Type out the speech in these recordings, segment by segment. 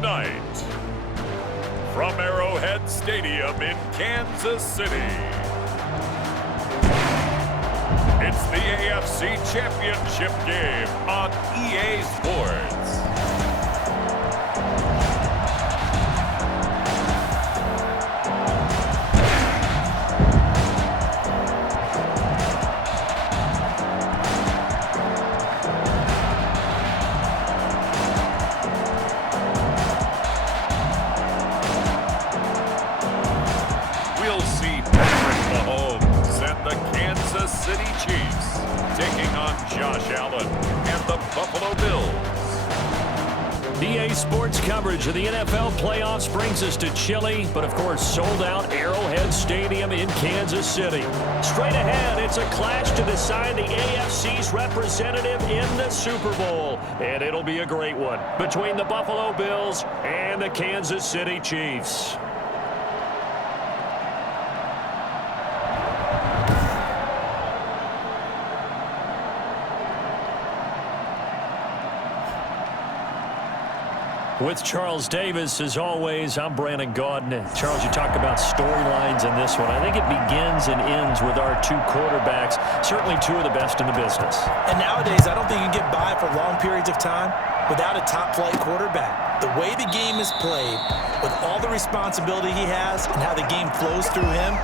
Tonight, from Arrowhead Stadium in Kansas City, it's the AFC Championship game on EA Sports. We'll see Patrick Mahomes and the Kansas City Chiefs taking on Josh Allen and the Buffalo Bills. EA Sports coverage of the NFL playoffs brings us to chilly, but of course sold out Arrowhead Stadium in Kansas City. Straight ahead, it's a clash to decide the AFC's representative in the Super Bowl. And it'll be a great one between the Buffalo Bills and the Kansas City Chiefs. With Charles Davis, as always, I'm Brandon Gaudin. Charles, you talk about storylines in this one. I think it begins and ends with our two quarterbacks, certainly two of the best in the business. And nowadays, I don't think you can get by for long periods of time without a top-flight quarterback. The way the game is played, with all the responsibility he has and how the game flows through him,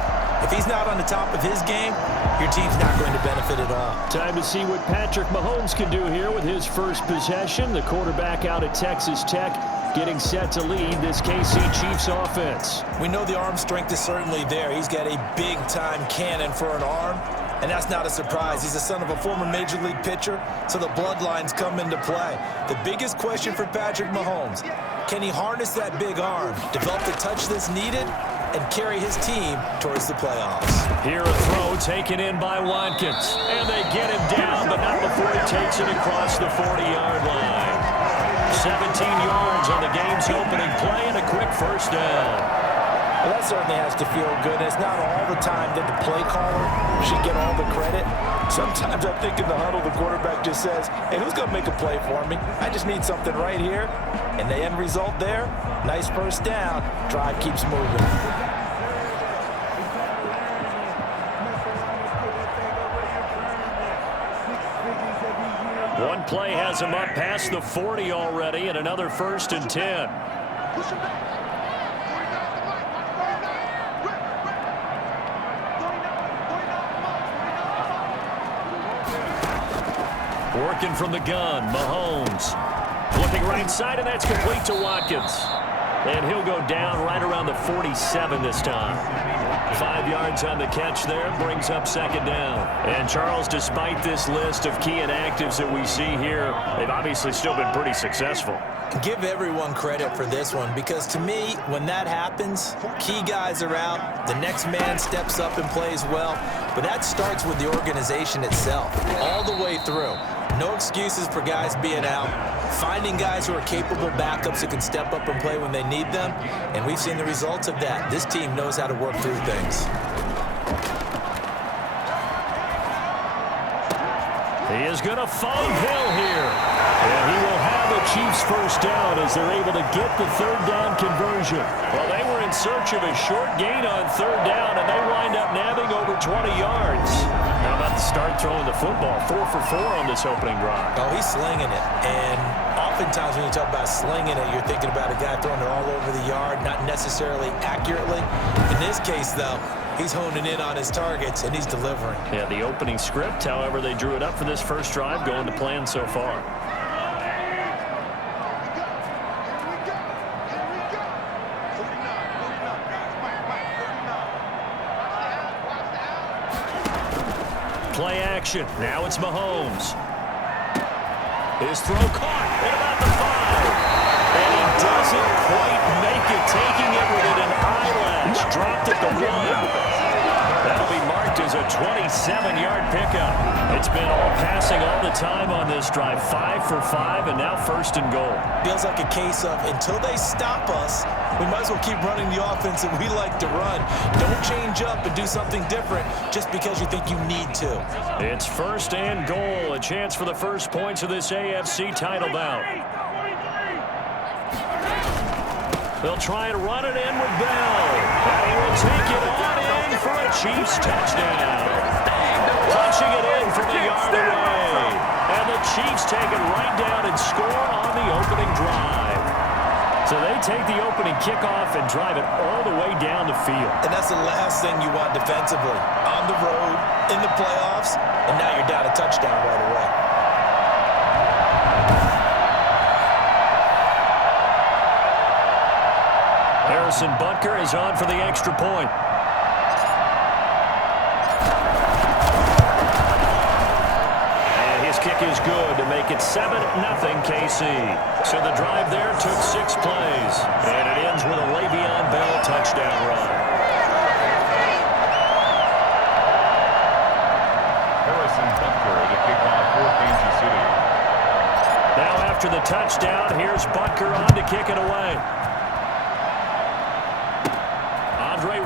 if he's not on the top of his game, your team's not going to benefit at all. Time to see what Patrick Mahomes can do here with his first possession. The quarterback out at Texas Tech getting set to lead this KC Chiefs offense. We know the arm strength is certainly there. He's got a big-time cannon for an arm, and that's not a surprise. He's the son of a former Major League pitcher, so the bloodlines come into play. The biggest question for Patrick Mahomes, can he harness that big arm, develop the touch that's needed, and carry his team towards the playoffs? Here a throw taken in by Watkins. And they get him down, but not before he takes it across the 40-yard line. 17 yards on the game's opening play and a quick first down. Well, that certainly has to feel good. It's not all the time that the play caller should get all the credit. Sometimes I think in the huddle, the quarterback just says, hey, who's going to make a play for me? I just need something right here. And the end result there, nice first down. Drive keeps moving. One play has him up past the 40 already, and another 1st and 10. Working from the gun, Mahomes. Looking right side, and that's complete to Watkins. And he'll go down right around the 47 this time. 5 yards on the catch there, brings up 2nd down. And Charles, despite this list of key inactives that we see here, they've obviously still been pretty successful. Give everyone credit for this one, because to me, when that happens, key guys are out, the next man steps up and plays well, but that starts with the organization itself, all the way through. No excuses for guys being out, finding guys who are capable backups who can step up and play when they need them, and we've seen the results of that. This team knows how to work through things. He is going to find Hill here. And he will have a Chiefs first down as they're able to get the 3rd down conversion. Well, they were in search of a short gain on 3rd down, and they wind up nabbing over 20 yards. How about the start throwing the football? 4 for 4 on this opening drive. Oh, he's slinging it. And oftentimes when you talk about slinging it, you're thinking about a guy throwing it all over the yard, not necessarily accurately. In this case, though, he's honing in on his targets, and he's delivering. Yeah, the opening script, however, they drew it up for this first drive, going to plan so far. Play action. Now it's Mahomes. His throw caught at about the 5. And he doesn't quite make it, taking it with an eyelash. Dropped at the 1. That'll be marked as a 27-yard pickup. It's been all passing all the time on this drive. 5 for 5, and now 1st and goal. Feels like a case of until they stop us, we might as well keep running the offense that we like to run. Don't change up and do something different just because you think you need to. It's 1st and goal. A chance for the first points of this AFC title bout. They'll try and run it in with Bell. And he will take it on in for a Chiefs touchdown. Punching it in from a yard away. And the Chiefs take it right down and score on the opening drive. So they take the opening kickoff and drive it all the way down the field. And that's the last thing you want defensively. On the road, in the playoffs, and now you're down a touchdown right away. Harrison Butker is on for the extra point. And his kick is good to make it 7-0 KC. So the drive there took 6 plays. And it ends with a Le'Veon Bell touchdown run. Harrison Butker to kick off for Kansas City. Now after the touchdown, here's Butker on to kick it away.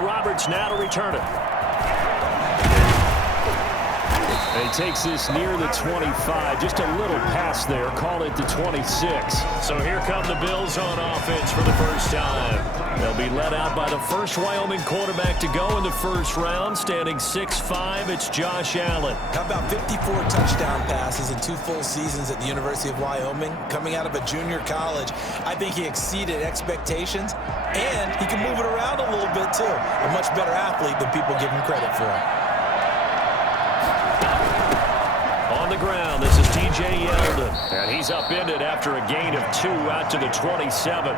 Roberts now to return it. And he takes this near the 25. Just a little pass there. Call it the 26. So here come the Bills on offense for the first time. They'll be led out by the first Wyoming quarterback to go in the first round. Standing 6'5", it's Josh Allen. How about 54 touchdown passes in 2 full seasons at the University of Wyoming? Coming out of a junior college, I think he exceeded expectations. And he can move it around a little bit, too. A much better athlete than people give him credit for. On the ground, this is TJ Yeldon. And he's upended after a gain of 2 out to the 27.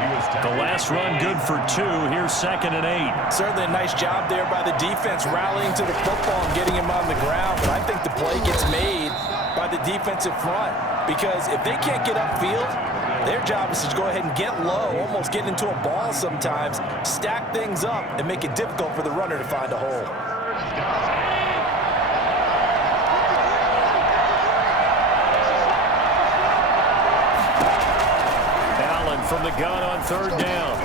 The last run good for 2. Here's 2nd and 8. Certainly a nice job there by the defense rallying to the football and getting him on the ground. But I think the play gets made by the defensive front. Because if they can't get upfield, their job is to go ahead and get low, almost get into a ball sometimes, stack things up, and make it difficult for the runner to find a hole. Allen from the gun on 3rd down.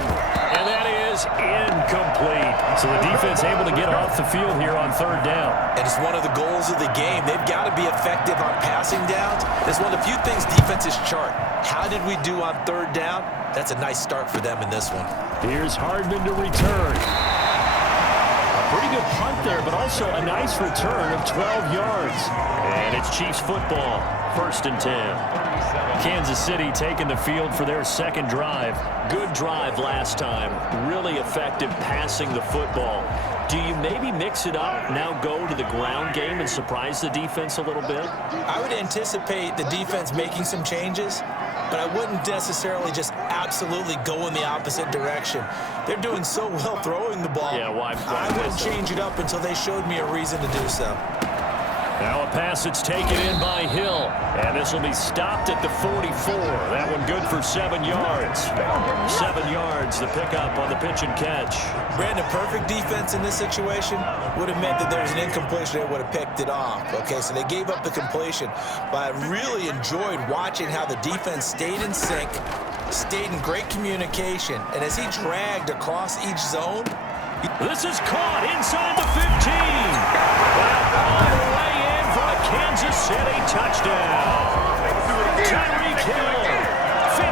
And that is incomplete. So the defense able to get off the field here on 3rd down. And it's one of the goals of the game. They've got to be effective on passing downs. It's one of the few things defenses chart. How did we do on 3rd down? That's a nice start for them in this one. Here's Hardman to return. A pretty good punt there, but also a nice return of 12 yards. And it's Chiefs football, 1st and 10. Kansas City taking the field for their 2nd drive. Good drive last time. Really effective passing the football. Do you maybe mix it up, now go to the ground game and surprise the defense a little bit? I would anticipate the defense making some changes, but I wouldn't necessarily just absolutely go in the opposite direction. They're doing so well throwing the ball. Yeah, why I wouldn't change it up until they showed me a reason to do so. Now a pass that's taken in by Hill. And this will be stopped at the 44. That one good for 7 yards. 7 yards, the pickup on the pitch and catch. Brandon, perfect defense in this situation would have meant that there was an incompletion. They would have picked it off. Okay, so they gave up the completion. But I really enjoyed watching how the defense stayed in sync, stayed in great communication. And as he dragged across each zone, this is caught inside the 15. All the way in for a Kansas City touchdown. Tyreek Hill,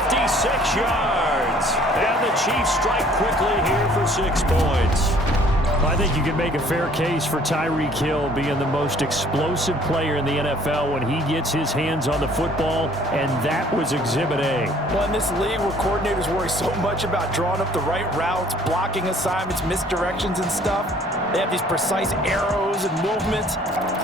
56 yards. And the Chiefs strike quickly here for 6 points. I think you can make a fair case for Tyreek Hill being the most explosive player in the NFL when he gets his hands on the football, and that was Exhibit A. Well, in this league where coordinators worry so much about drawing up the right routes, blocking assignments, misdirections and stuff, they have these precise arrows and movements.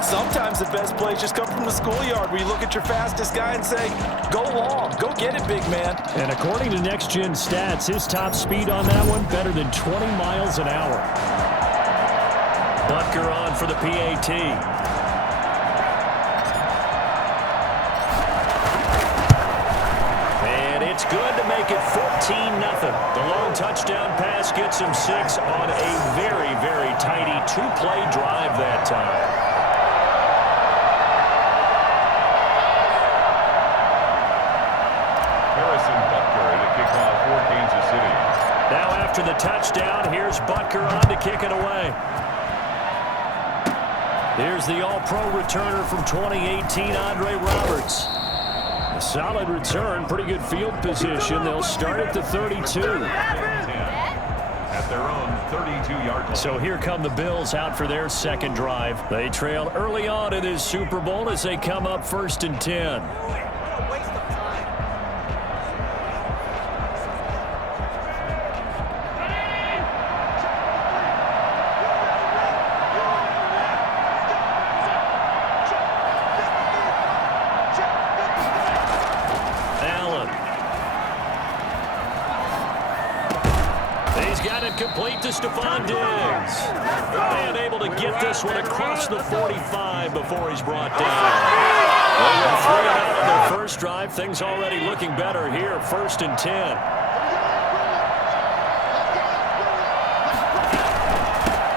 Sometimes the best plays just come from the schoolyard where you look at your fastest guy and say, go long, go get it, big man. And according to Next Gen Stats, his top speed on that one, better than 20 miles an hour. Butker on for the PAT. And it's good to make it 14-0. The long touchdown pass gets him 6 on a very, very tidy 2-play drive that time. Harrison Butker to kick off for Kansas City. Now after the touchdown, here's Butker on to kick it away. Here's the All-Pro returner from 2018, Andre Roberts. Solid return, pretty good field position. They'll start at the 32. At their own 32-yard line. So here come the Bills out for their second drive. They trail early on in this Super Bowl as they come up 1st and 10. Complete to Stephon Diggs. And able to get this one across the 45 before he's brought down. They went 3 out on their first drive. Things already looking better here. 1st and 10.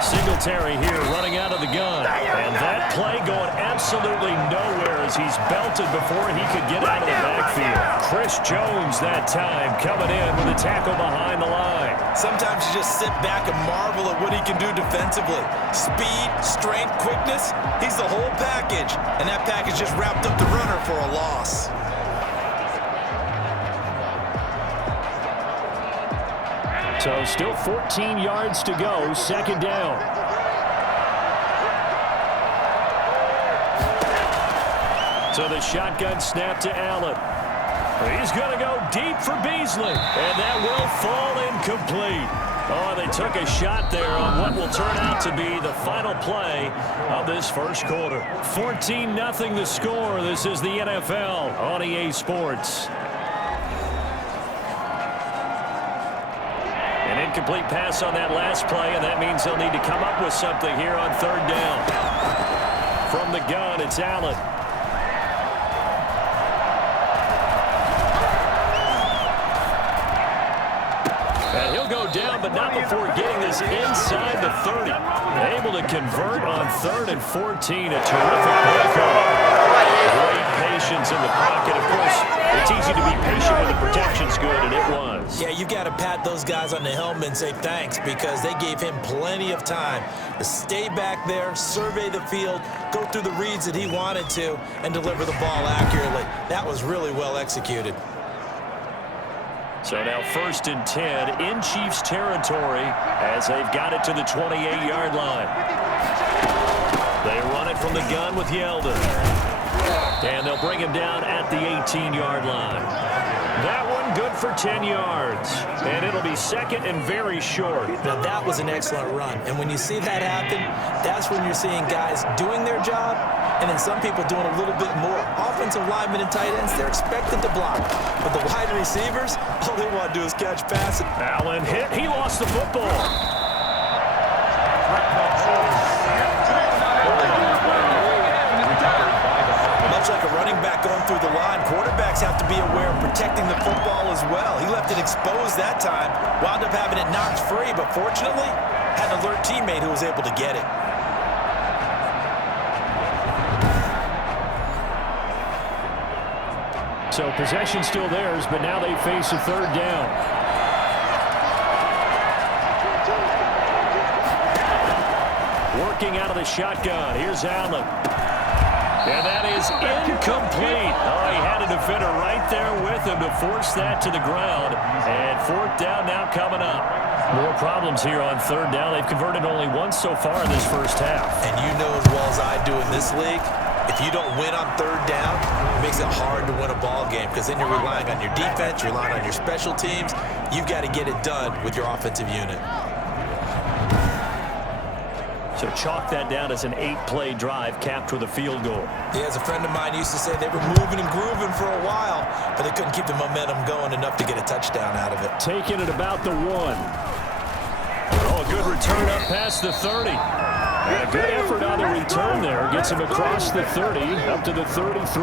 Singletary here running out of the gun. And that play going absolutely nowhere as he's belted before he could get out of the backfield. Chris Jones that time coming in with a tackle behind the line. Sometimes you just sit back and marvel at what he can do defensively. Speed, strength, quickness, he's the whole package. And that package just wrapped up the runner for a loss. So still 14 yards to go, 2nd down. So the shotgun snap to Allen. He's going to go deep for Beasley, and that will fall incomplete. Oh, they took a shot there on what will turn out to be the final play of this first quarter. 14-0 the score. This is the NFL on EA Sports. An incomplete pass on that last play, and that means they'll need to come up with something here on 3rd down. From the gun, it's Allen. And he'll go down, but not before getting this inside the 30. Able to convert on 3rd and 14. A terrific play call. Great patience in the pocket. Of course, it's easy to be patient when the protection's good, and it was. Yeah, you got to pat those guys on the helmet and say thanks because they gave him plenty of time to stay back there, survey the field, go through the reads that he wanted to, and deliver the ball accurately. That was really well executed. So now 1st and 10 in Chiefs territory as they've got it to the 28-yard line. They run it from the gun with Yeldon. And they'll bring him down at the 18-yard line. That one good for 10 yards. And it'll be 2nd and very short. Now that was an excellent run. And when you see that happen, that's when you're seeing guys doing their job and then some people doing a little bit more. Offensive linemen and tight ends, they're expected to block. But the wide receivers, all they want to do is catch passes. Allen hit. He lost the football. Much like a running back going through the line, quarterbacks have to be aware of protecting the football as well. He left it exposed that time, wound up having it knocked free, but fortunately, had an alert teammate who was able to get it. So possession still theirs, but now they face a 3rd down. Working out of the shotgun. Here's Allen. And that is incomplete. Oh, he had a defender right there with him to force that to the ground. And 4th down now coming up. More problems here on 3rd down. They've converted only once so far in this first half. And you know as well as I do in this league, if you don't win on 3rd down, it makes it hard to win a ball game because then you're relying on your defense, you're relying on your special teams. You've got to get it done with your offensive unit. So chalk that down as an 8-play drive capped with a field goal. Yeah, as a friend of mine used to say, they were moving and grooving for a while, but they couldn't keep the momentum going enough to get a touchdown out of it. Taking it about the 1. Oh, a good return up past the 30. And a good effort on the return there. Gets him across the 30, up to the 33.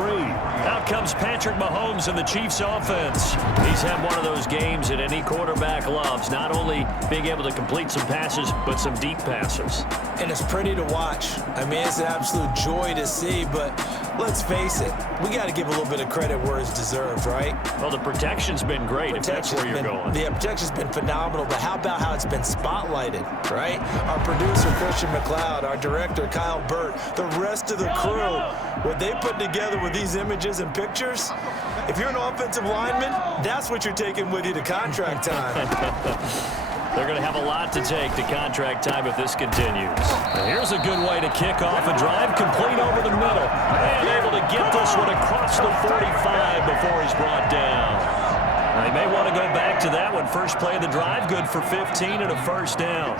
Out comes Patrick Mahomes and the Chiefs offense. He's had one of those games that any quarterback loves, not only being able to complete some passes, but some deep passes. And it's pretty to watch. I mean, it's an absolute joy to see, but let's face it, we got to give a little bit of credit where it's deserved, right? Well, the protection's been great, if that's where you're going. The protection's been phenomenal, but how about how it's been spotlighted, right? Our producer, Christian McLeod, our director, Kyle Burt, the rest of the crew, what they put together with these images and pictures, If you're an offensive lineman, that's what you're taking with you to contract time. They're going to have a lot to take to contract time if this continues. Now here's a good way to kick off a drive, complete over the middle. And able to get this one across the 45 before he's brought down. Now, he may want to go back to that one. First play of the drive, good for 15 and a first down.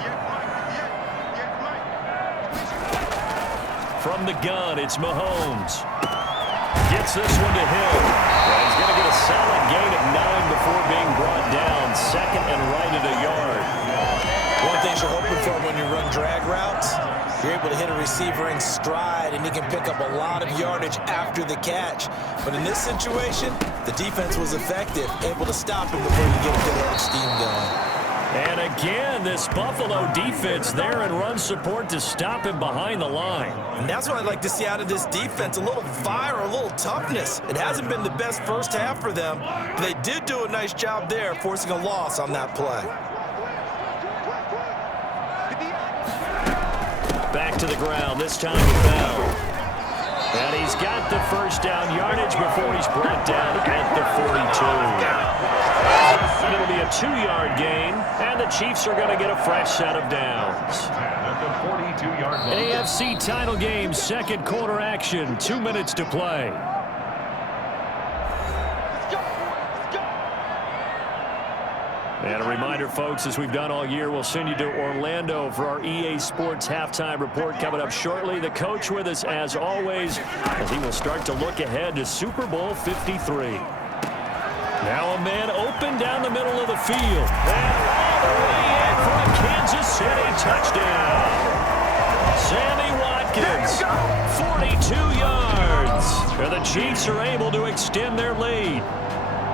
From the gun, it's Mahomes. Gets this one to Hill. And he's going to get a solid gain of 9 before being brought down. Second and right at a yard. One thing you're hoping for when you run drag routes, you're able to hit a receiver in stride, and he can pick up a lot of yardage after the catch. But in this situation, the defense was effective, able to stop him before you get a good head of steam going. And again, this Buffalo defense there in run support to stop him behind the line. And that's what I'd like to see out of this defense, a little fire, a little toughness. It hasn't been the best first half for them, but they did do a nice job there, forcing a loss on that play. Back to the ground, this time he fouled. And he's got the first down yardage before he's brought down at the 42. And it'll be a 2-yard gain, and the Chiefs are going to get a fresh set of downs. AFC title game, second quarter action, 2 minutes to play. And a reminder, folks, as we've done all year, we'll send you to Orlando for our EA Sports halftime report coming up shortly. The coach with us, as always, as he will start to look ahead to Super Bowl 53. Now a man open down the middle of the field. And all the way in for a Kansas City touchdown. Sammy Watkins, 42 yards. And the Chiefs are able to extend their lead.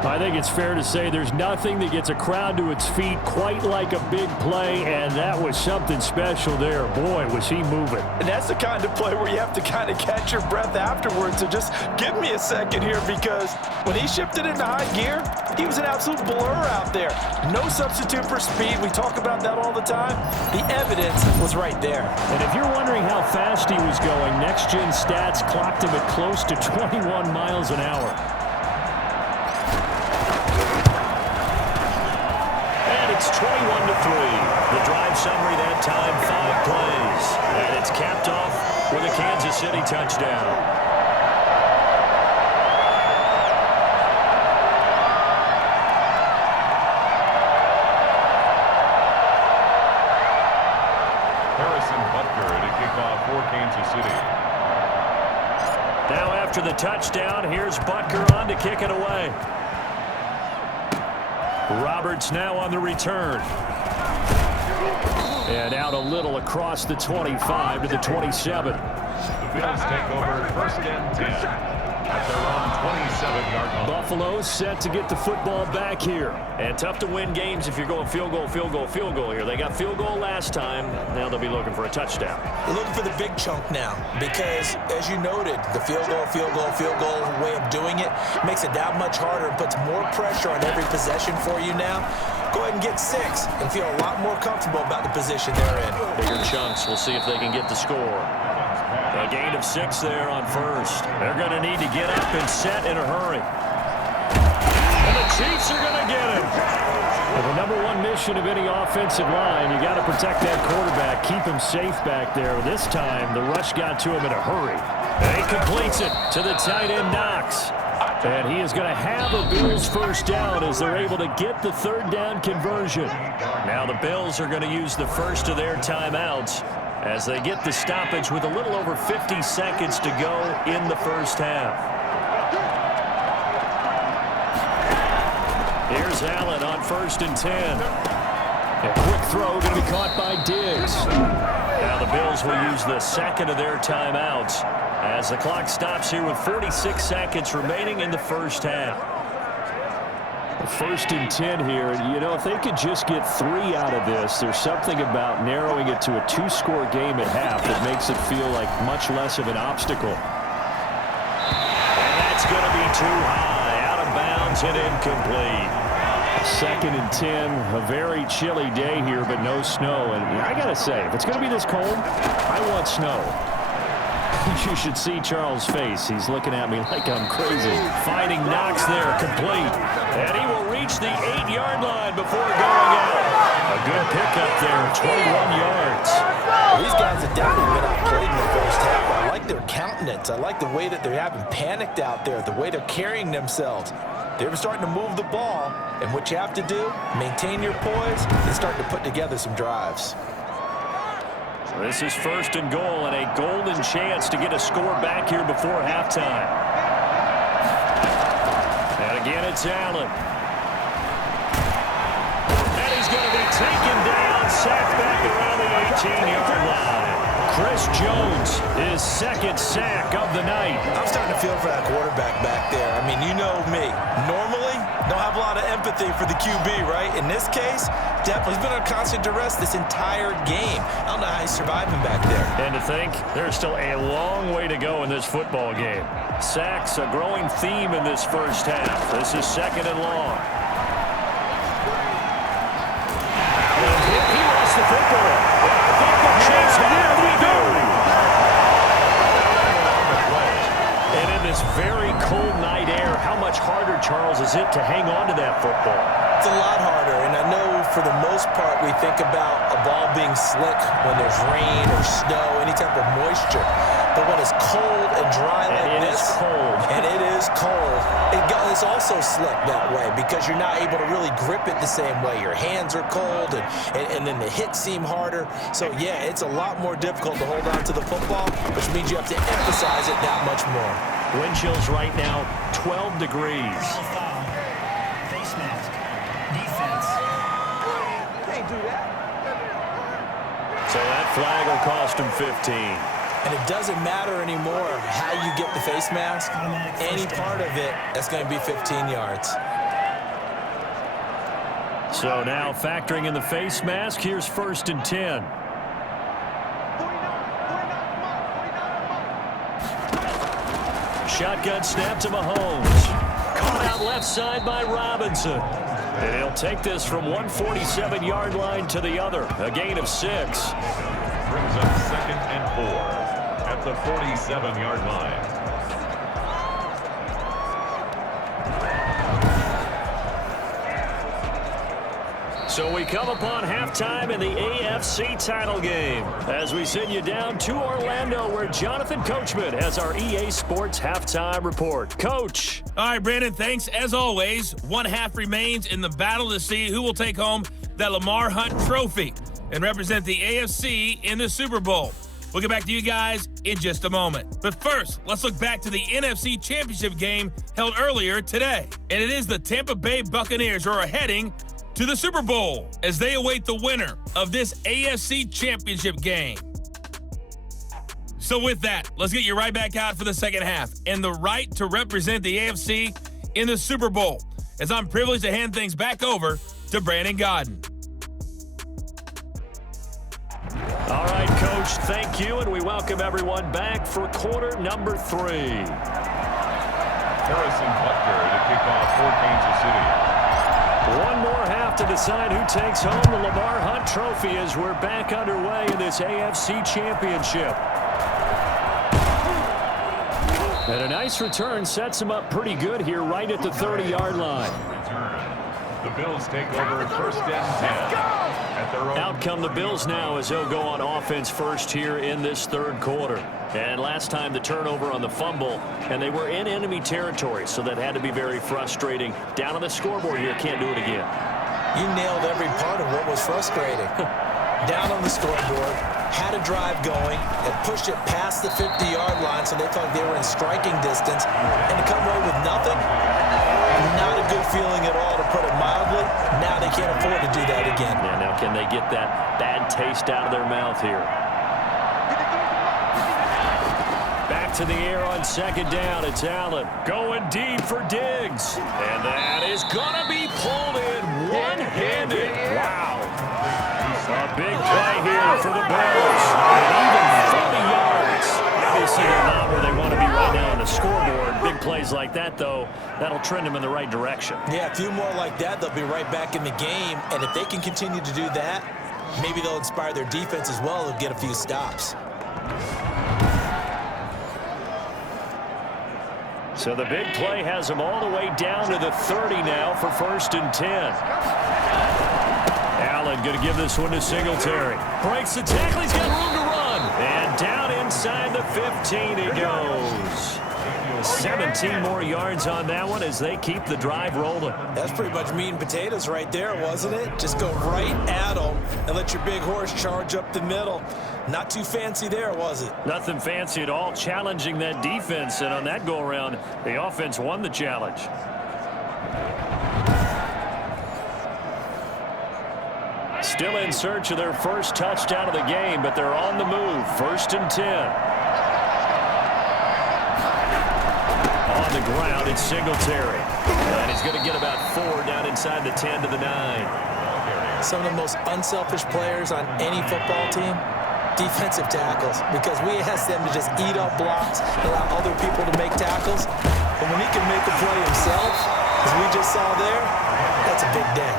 I think it's fair to say there's nothing that gets a crowd to its feet quite like a big play, and that was something special there. Boy, was he moving. And that's the kind of play where you have to kind of catch your breath afterwards. So just give me a second here, because when he shifted into high gear, he was an absolute blur out there. No substitute for speed. We talk about that all the time. The evidence was right there. And if you're wondering how fast he was going, next-gen stats clocked him at close to 21 miles an hour. It's 21-3. The drive summary that time, 5 plays. And it's capped off with a Kansas City touchdown. Harrison Butker to kick off for Kansas City. Now after the touchdown, here's Butker on to kick it away. Roberts now on the return. And out a little across the 25 to the 27. The Bills take over first and 10 at their own 27-yard line. Buffalo set to get the football back here. And tough to win games if you're going field goal, field goal, field goal here. They got field goal last time. Now they'll be looking for a touchdown. They're looking for the big chunk now because, as you noted, the field goal way of doing it makes it that much harder and puts more pressure on every possession for you now. Go ahead and get 6 and feel a lot more comfortable about the position they're in. Bigger chunks. We'll see if they can get the score. A gain of 6 there on first. They're going to need to get up and set in a hurry. And the Chiefs are going to get him. Well, the number one mission of any offensive line, you got to protect that quarterback, keep him safe back there. This time, the rush got to him in a hurry. And he completes it to the tight end, Knox. And he is going to have a Bills first down as they're able to get the third down conversion. Now the Bills are going to use the first of their timeouts as they get the stoppage with a little over 50 seconds to go in the first half. Here's Allen on first and 10. A quick throw going to be caught by Diggs. Now the Bills will use the second of their timeouts as the clock stops here with 46 seconds remaining in the first half. First and 10 here. You know, if they could just get 3 out of this, there's something about narrowing it to a 2-score game at half that makes it feel like much less of an obstacle. And that's going to be too high. Out of bounds and incomplete. Second and 10. A very chilly day here, but no snow. And I got to say, if it's going to be this cold, I want snow. You should see Charles' face. He's looking at me like I'm crazy. Fighting Knox there, complete. And he will reach the 8-yard line before going out. A good pickup there, 21 yards. These guys have definitely been outplayed in the first half. I like their countenance. I like the way that they're having panicked out there, the way they're carrying themselves. They're starting to move the ball, and what you have to do, maintain your poise and start to put together some drives. This is 1st and goal, and a golden chance to get a score back here before halftime. And again, it's Allen. And he's going to be taken down, sacked back around the 18-yard line. Chris Jones, his 2nd sack of the night. I'm starting to feel for that quarterback back there. I mean, you know me. Normally, don't have a lot of empathy for the QB, right? In this case, definitely he's been under constant duress this entire game. I don't know how he's surviving back there. And to think, there's still a long way to go in this football game. Sacks, a growing theme in this first half. This is 2nd and long. And he lost the football. I think the chase there we go. And in this very cold night air, how much harder, Charles, is it to hang on to that football? It's a lot harder, and I know for the most part we think about a ball being slick when there's rain or snow, any type of moisture. But when it's cold and dry like this, and it is cold, it's also slick that way because you're not able to really grip it the same way. Your hands are cold, and then the hits seem harder. So, yeah, it's a lot more difficult to hold on to the football, which means you have to emphasize it that much more. Wind chills right now, 12 degrees. Face mask. Defense. Can't do that. So that flag will cost him 15. And it doesn't matter anymore how you get the face mask. Any part of it, that's going to be 15 yards. So now factoring in the face mask, here's 1st and 10. Shotgun snap to Mahomes. Caught out left side by Robinson. And he'll take this from 147-yard line to the other. A gain of 6. Brings up 2nd and 4 at the 47-yard line. So we come upon halftime in the AFC title game as we send you down to Orlando where Jonathan Coachman has our EA Sports halftime report. Coach. All right, Brandon, thanks. As always, one half remains in the battle to see who will take home that Lamar Hunt trophy and represent the AFC in the Super Bowl. We'll get back to you guys in just a moment. But first, let's look back to the NFC Championship game held earlier today. And it is the Tampa Bay Buccaneers who are heading to the Super Bowl as they await the winner of this AFC Championship game. So with that, let's get you right back out for the second half and the right to represent the AFC in the Super Bowl as I'm privileged to hand things back over to Brandon Godden. All right, Coach, thank you, and we welcome everyone back for quarter number 3. Harrison Butker to kick off for Kansas City. One more half to decide who takes home the Lamar Hunt trophy as we're back underway in this AFC Championship. And a nice return sets him up pretty good here right at the 30-yard line. The Bills take over 1st and 10. At their own. Out come the Bills now as they'll go on offense first here in this 3rd quarter. And last time the turnover on the fumble, and they were in enemy territory, so that had to be very frustrating. Down on the scoreboard here, can't do it again. You nailed every part of what was frustrating. Down on the scoreboard, had a drive going, and pushed it past the 50-yard line so they thought they were in striking distance, and to come away with nothing, not a good feeling at all, to put it mildly. Now they can't afford to do that again. Yeah, now can they get that bad taste out of their mouth here? Back to the air on 2nd down. It's Allen going deep for Diggs. And that is going to be pulled in one-handed. Wow. A big play here for the Bills. And even 40 yards. Obviously, they're not where they want to be right now on the scoreboard. Big plays like that, though, that'll trend them in the right direction. Yeah, a few more like that, they'll be right back in the game. And if they can continue to do that, maybe they'll inspire their defense as well. They'll get a few stops. So the big play has them all the way down to the 30 now for 1st and 10. Allen going to give this one to Singletary. Breaks the tackle. He's got room to run. And down inside the 15 he goes. 17 more yards on that one as they keep the drive rolling. That's pretty much meat and potatoes right there, wasn't it? Just go right at them and let your big horse charge up the middle. Not too fancy there, was it? Nothing fancy at all, challenging that defense. And on that go-around, the offense won the challenge. Still in search of their first touchdown of the game, but they're on the move. 1st and 10. On the ground, it's Singletary. And he's going to get about 4 down inside the 10 to the 9. Some of the most unselfish players on any football team, defensive tackles, because we ask them to just eat up blocks, allow other people to make tackles. But when he can make a play himself, as we just saw there, that's a big day.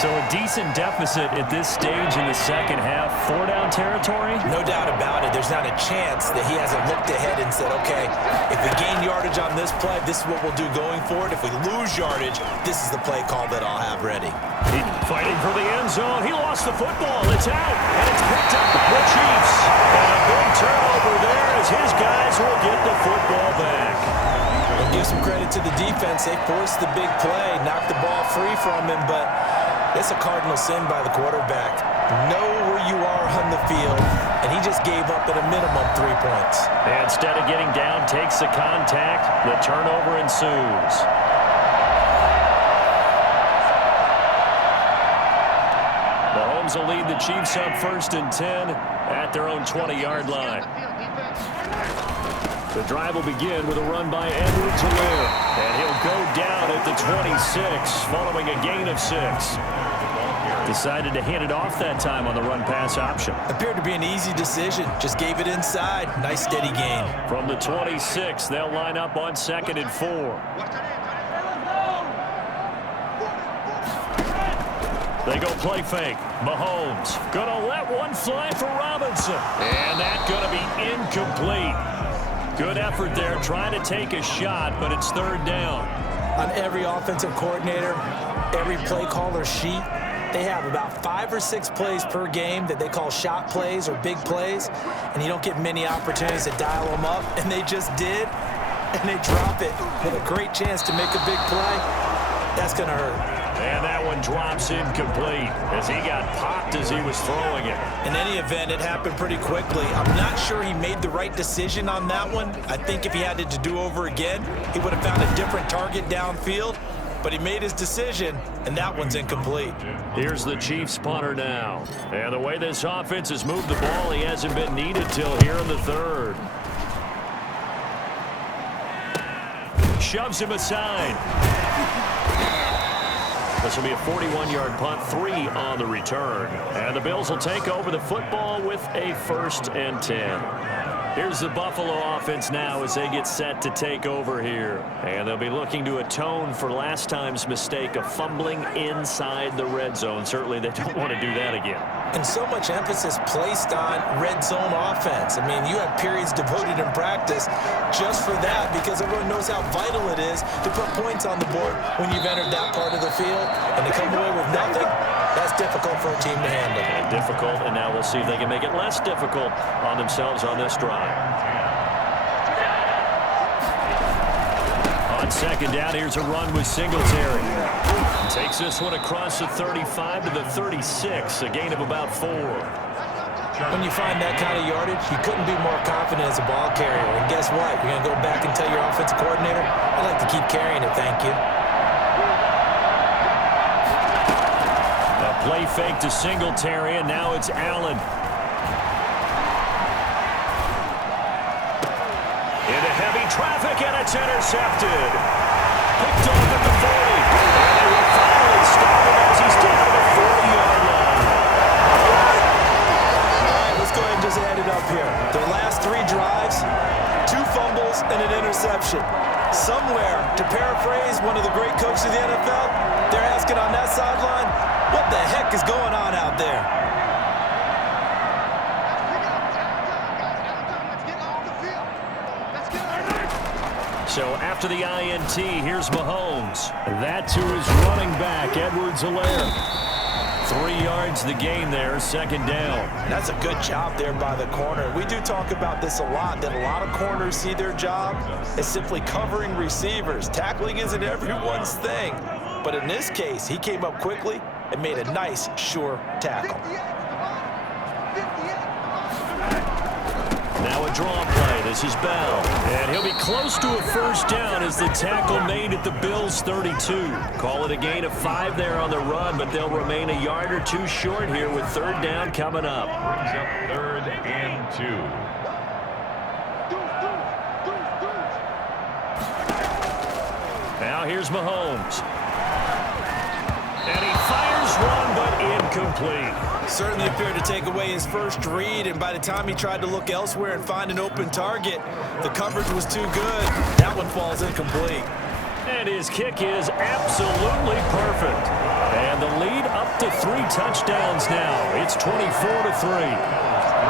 So a decent deficit at this stage in the second half. 4-down territory? No doubt about it. There's not a chance that he hasn't looked ahead and said, okay, if we gain yardage on this play, this is what we'll do going forward. If we lose yardage, this is the play call that I'll have ready. Fighting for the end zone. He lost the football. It's out, and it's picked up by the Chiefs. And a big turnover there as his guys will get the football back. And give some credit to the defense. They forced the big play, knocked the ball free from him, but it's a cardinal sin by the quarterback. Know where you are on the field, and he just gave up at a minimum 3 points. And instead of getting down, takes the contact. The turnover ensues. Mahomes will lead the Chiefs up 1st and 10 at their own 20-yard line. The drive will begin with a run by Edwards-Helaire, and he'll go down at the 26 following a gain of 6. Decided to hand it off that time on the run-pass option. Appeared to be an easy decision. Just gave it inside. Nice steady gain. From the 26, they'll line up on 2nd and 4. They go play fake. Mahomes gonna let one fly for Robinson. And that's gonna be incomplete. Good effort there, trying to take a shot, but it's 3rd down. On every offensive coordinator, every play caller sheet, they have about 5 or 6 plays per game that they call shot plays or big plays, and you don't get many opportunities to dial them up, and they just did, and they drop it with a great chance to make a big play. That's going to hurt. And that one drops incomplete as he got popped as he was throwing it. In any event, it happened pretty quickly. I'm not sure he made the right decision on that one. I think if he had it to do over again, he would have found a different target downfield. But he made his decision, and that one's incomplete. Here's the Chiefs punter now. And the way this offense has moved the ball, he hasn't been needed till here in the 3rd. Shoves him aside. This will be a 41-yard punt, 3 on the return. And the Bills will take over the football with a 1st and 10. Here's the Buffalo offense now as they get set to take over here. And they'll be looking to atone for last time's mistake of fumbling inside the red zone. Certainly they don't want to do that again. And so much emphasis placed on red zone offense. I mean, you have periods devoted in practice just for that because everyone knows how vital it is to put points on the board when you've entered that part of the field. And to come away with nothing, that's difficult for a team to handle. And difficult, and now we'll see if they can make it less difficult on themselves on this drive. On 2nd down, here's a run with Singletary. Takes this one across the 35 to the 36, a gain of about 4. When you find that kind of yardage, you couldn't be more confident as a ball carrier. And guess what? You're going to go back and tell your offensive coordinator, I'd like to keep carrying it, thank you. A play fake to Singletary, and now it's Allen. Into heavy traffic, and it's intercepted. Picked off at the 40. And they will finally stop him as he's down to the 40-yard line. All right, let's go ahead and just add it up here. Their last 3 drives, 2 fumbles and an interception. Somewhere, to paraphrase one of the great coaches of the NFL, they're asking on that sideline, what the heck is going on out there? So after the INT, here's Mahomes. That's who is running back, Edwards-Helaire. 3 yards the gain there, second down. That's a good job there by the corner. We do talk about this a lot, that a lot of corners see their job as simply covering receivers. Tackling isn't everyone's thing. But in this case, he came up quickly and made a nice, sure tackle. Now a draw play. This is Bell. And he'll be close to a first down as the tackle made at the Bills' 32. Call it a gain of 5 there on the run, but they'll remain a yard or 2 short here with third down coming up. Brings up 3rd and 2. Now here's Mahomes. And he fires one, but incomplete. Certainly appeared to take away his first read, and by the time he tried to look elsewhere and find an open target, the coverage was too good. That one falls incomplete. And his kick is absolutely perfect. And the lead up to 3 touchdowns now. It's 24-3.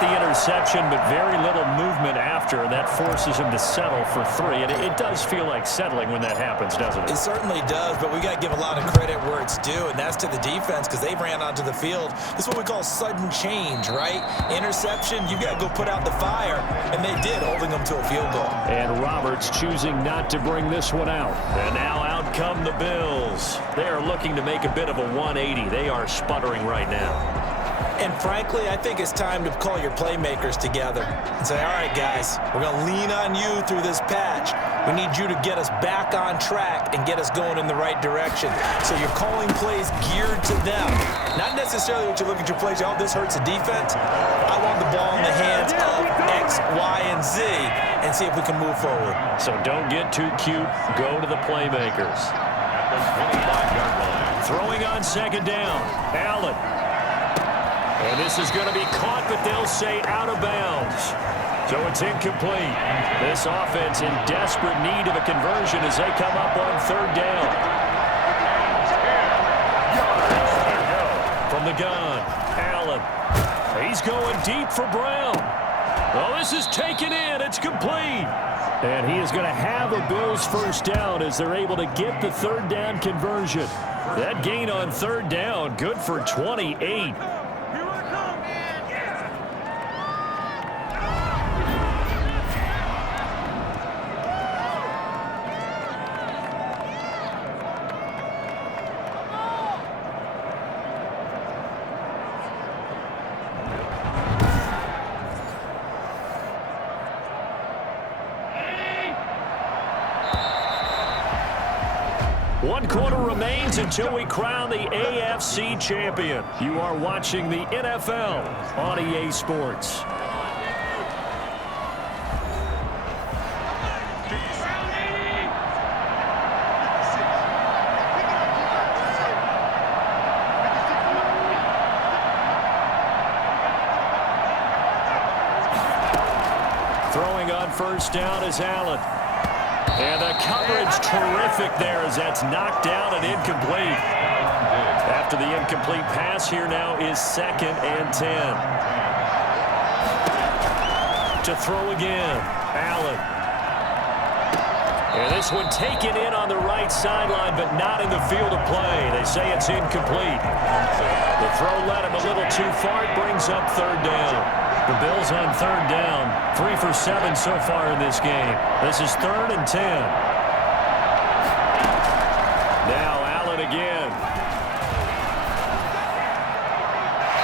The interception, but very little movement after, and that forces him to settle for 3. And it does feel like settling when that happens, doesn't it? It certainly does, but we got to give a lot of credit where it's due, and that's to the defense because they ran onto the field. This is what we call sudden change, right? Interception, you got to go put out the fire, and they did, holding them to a field goal. And Roberts choosing not to bring this one out. And now out come the Bills. They are looking to make a bit of a 180. They are sputtering right now. And frankly, I think it's time to call your playmakers together and say, all right, guys, we're going to lean on you through this patch. We need you to get us back on track and get us going in the right direction. So you're calling plays geared to them. Not necessarily what you look at your plays, oh, this hurts the defense. I want the ball in the hands of X, Y, and Z and see if we can move forward. So don't get too cute. Go to the playmakers. At the 25-yard line. Throwing on second down. Allen. And this is going to be caught, but they'll say out of bounds. So it's incomplete. This offense in desperate need of a conversion as they come up on third down. From the gun, Allen. He's going deep for Brown. Oh, this is taken in. It's complete. And he is going to have a Bills first down as they're able to get the third down conversion. That gain on third down, good for 28. One quarter remains until we crown the AFC champion. You are watching the NFL on EA Sports. Throwing on first down is Allen. And the coverage terrific there as that's knocked down and incomplete. After the incomplete pass, here now is 2nd and 10. To throw again, Allen. And this one taken in on the right sideline, but not in the field of play. They say it's incomplete. The throw led him a little too far. It brings up third down. The Bills on third down, 3 for 7 so far in this game. This is 3rd and 10. Now Allen again.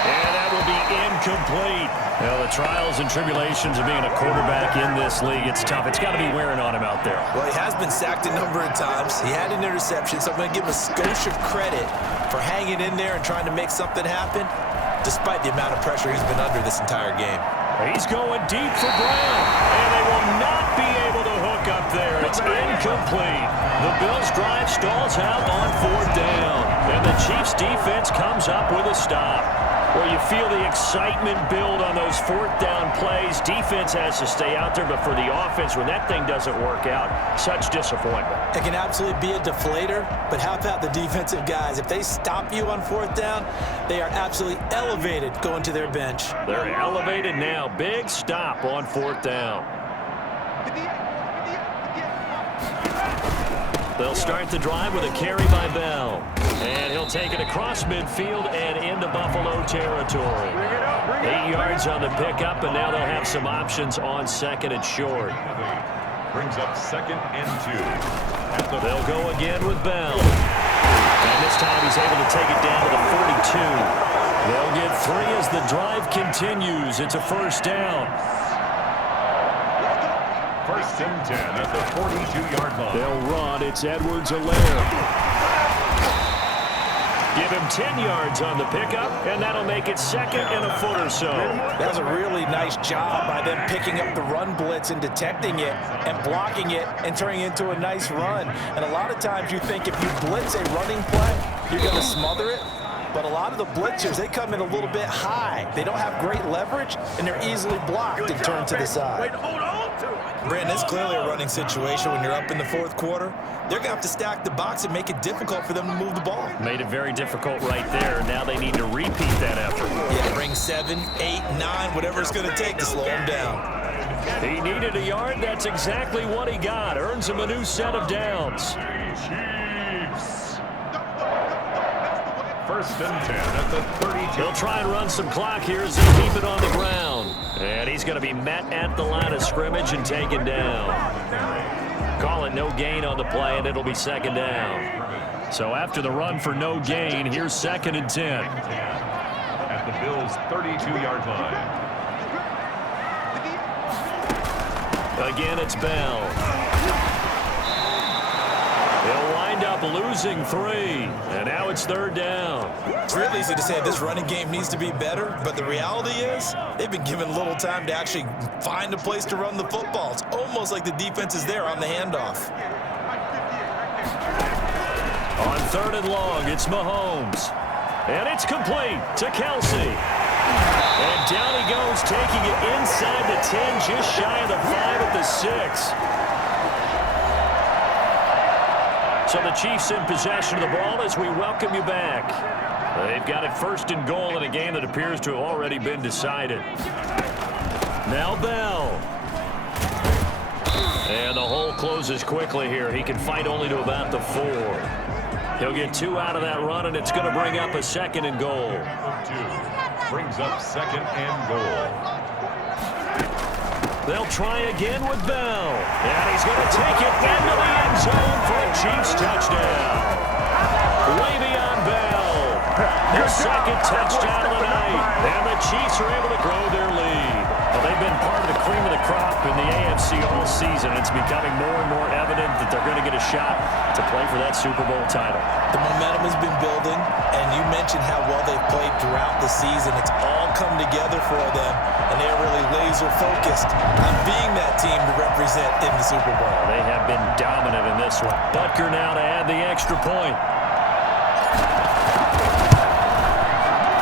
And that will be incomplete. Well, the trials and tribulations of being a quarterback in this league, it's tough. It's got to be wearing on him out there. Well, he has been sacked a number of times. He had an interception, so I'm going to give him a skosh of credit for hanging in there and trying to make something happen, despite the amount of pressure he's been under this entire game. He's going deep for Brown, and they will not be able to hook up there. It's incomplete. The Bills' drive stalls out on 4th down, and the Chiefs' defense comes up with a stop. Well, you feel the excitement build on those fourth down plays. Defense has to stay out there, but for the offense, when that thing doesn't work out, such disappointment. It can absolutely be a deflator, but how about the defensive guys? If they stop you on fourth down, they are absolutely elevated going to their bench. They're elevated now. Big stop on fourth down. They'll start the drive with a carry by Bell. And he'll take it across midfield and into Buffalo territory. 8 yards on the pickup, and now they'll have some options on second and short. Brings up 2nd and 2. They'll go again with Bell. And this time he's able to take it down to the 42. They'll get 3 as the drive continues. It's a first down. 1st and 10 at the 42-yard line. They'll run. It's Edwards-Helaire. Give him 10 yards on the pickup, and that'll make it 2nd and a foot or so. That was a really nice job by them picking up the run blitz and detecting it and blocking it and turning it into a nice run. And a lot of times you think if you blitz a running play, you're going to smother it. But a lot of the blitzers, they come in a little bit high. They don't have great leverage, and they're easily blocked and turned to the side. Brandon, it's clearly a running situation when you're up in the fourth quarter. They're going to have to stack the box and make it difficult for them to move the ball. Made it very difficult right there. Now they need to repeat that effort. Yeah, bring 7, 8, 9, whatever it's going to take to slow them down. He needed a yard. That's exactly what he got. Earns him a new set of downs. 1st and 10 at the 32. He'll try and run some clock here as they keep it on the ground. And he's going to be met at the line of scrimmage and taken down. Call it no gain on the play, and it'll be 2nd down. So after the run for no gain, here's 2nd and 10. At the Bills' 32-yard line. Again, it's Bell. They'll wind up losing 3, and now it's 3rd down. It's really easy to say this running game needs to be better, but the reality is they've been given little time to actually find a place to run the football. It's almost like the defense is there on the handoff. On 3rd and long, it's Mahomes. And it's complete to Kelsey. And down he goes, taking it inside the 10, just shy of the 5 at the 6. So the Chiefs in possession of the ball as we welcome you back. They've got it 1st and goal in a game that appears to have already been decided. Now Bell. And the hole closes quickly here. He can fight only to about the 4. He'll get 2 out of that run, and it's going to bring up a 2nd and goal. 2 brings up 2nd and goal. They'll try again with Bell. And he's going to take it into the end zone for a Chiefs touchdown. Le'Veon Bell, their 2nd touchdown of the night. And the Chiefs are able to grow their lead. Well, they've been part of the cream of the crop in the AFC all season. It's becoming more and more evident that they're going to get a shot to play for that Super Bowl title. The momentum has been building, and you mentioned how well they've played throughout the season. It's all come together for them, and they're really laser-focused on being that team to represent in the Super Bowl. They have been dominant in this one. Butker now to add the extra point.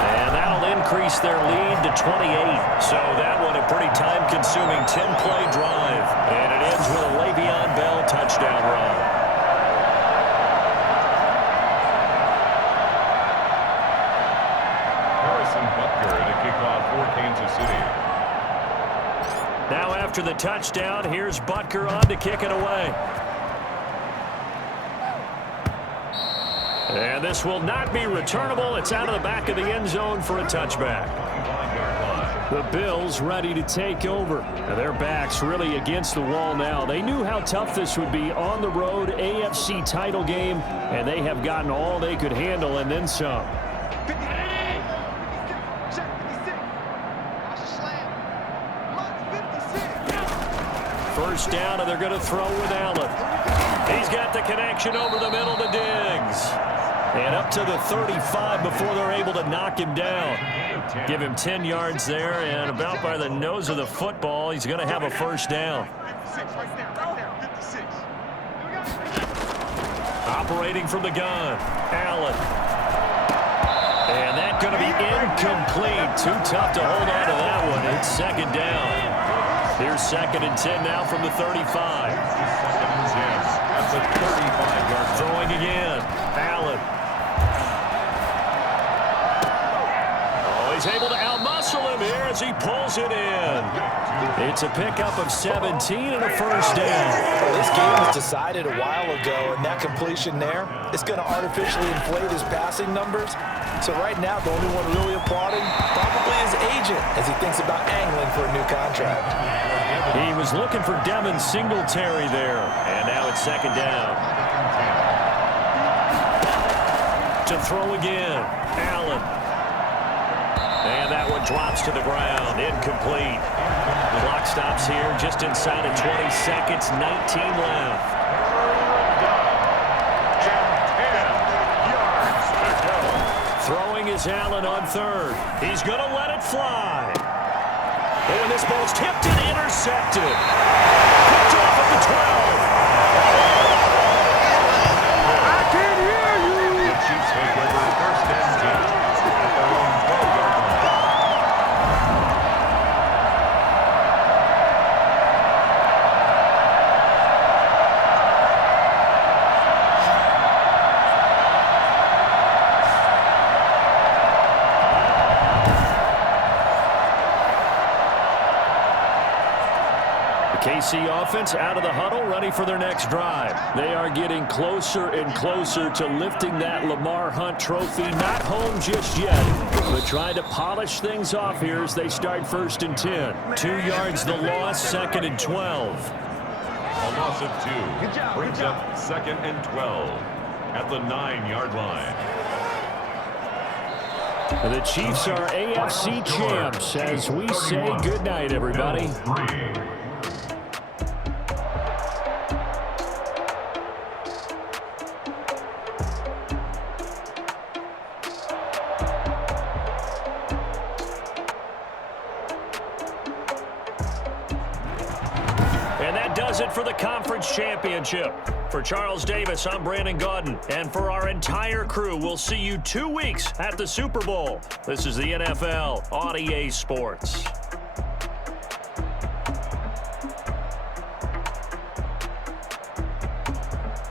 And that'll increase their lead to 28. So that one a pretty time-consuming 10-play drive. And it ends with a Le'Veon Bell touchdown run. Now after the touchdown, here's Butker on to kick it away. And this will not be returnable. It's out of the back of the end zone for a touchback. The Bills ready to take over. And their backs really against the wall now. They knew how tough this would be on the road, AFC title game, and they have gotten all they could handle and then some. First down, and they're going to throw with Allen. He's got the connection over the middle to Diggs. And up to the 35 before they're able to knock him down. Give him 10 yards there, and about by the nose of the football, he's going to have a first down. Operating from the gun, Allen. And that's going to be incomplete. Too tough to hold on to that one. It's second down. Here's 2nd and 10 now from the 35. At the 35-yard line. Throwing again. Allen. Oh, he's able to outmuscle him here as he pulls it in. It's a pickup of 17 and a first down. This game was decided a while ago, and that completion there is going to artificially inflate his passing numbers. So right now, the only one really applauding probably his agent as he thinks about angling for a new contract. He was looking for Devin Singletary there. And now it's second down. To throw again. Allen. And that one drops to the ground. Incomplete. The clock stops here just inside of 20 seconds. 19 left. Throwing is Allen on 3rd. He's going to let it fly. Oh, and this ball's tipped and intercepted. Picked off at the 12. I can hear you. The Chiefs take over 1st and 10 at their own 12-yard line. KC offense out of the huddle, ready for their next drive. They are getting closer and closer to lifting that Lamar Hunt trophy. Not home just yet, but trying to polish things off here as they start 1st and 10. 2 yards the loss, 2nd and 12. A loss of 2 brings up 2nd and 12 at the 9-yard line. The Chiefs are AFC champs as we say goodnight, everybody. Does it for the conference championship. For Charles Davis, I'm Brandon Gaudin. And for our entire crew, we'll see you 2 weeks at the Super Bowl. This is the NFL on EA Sports.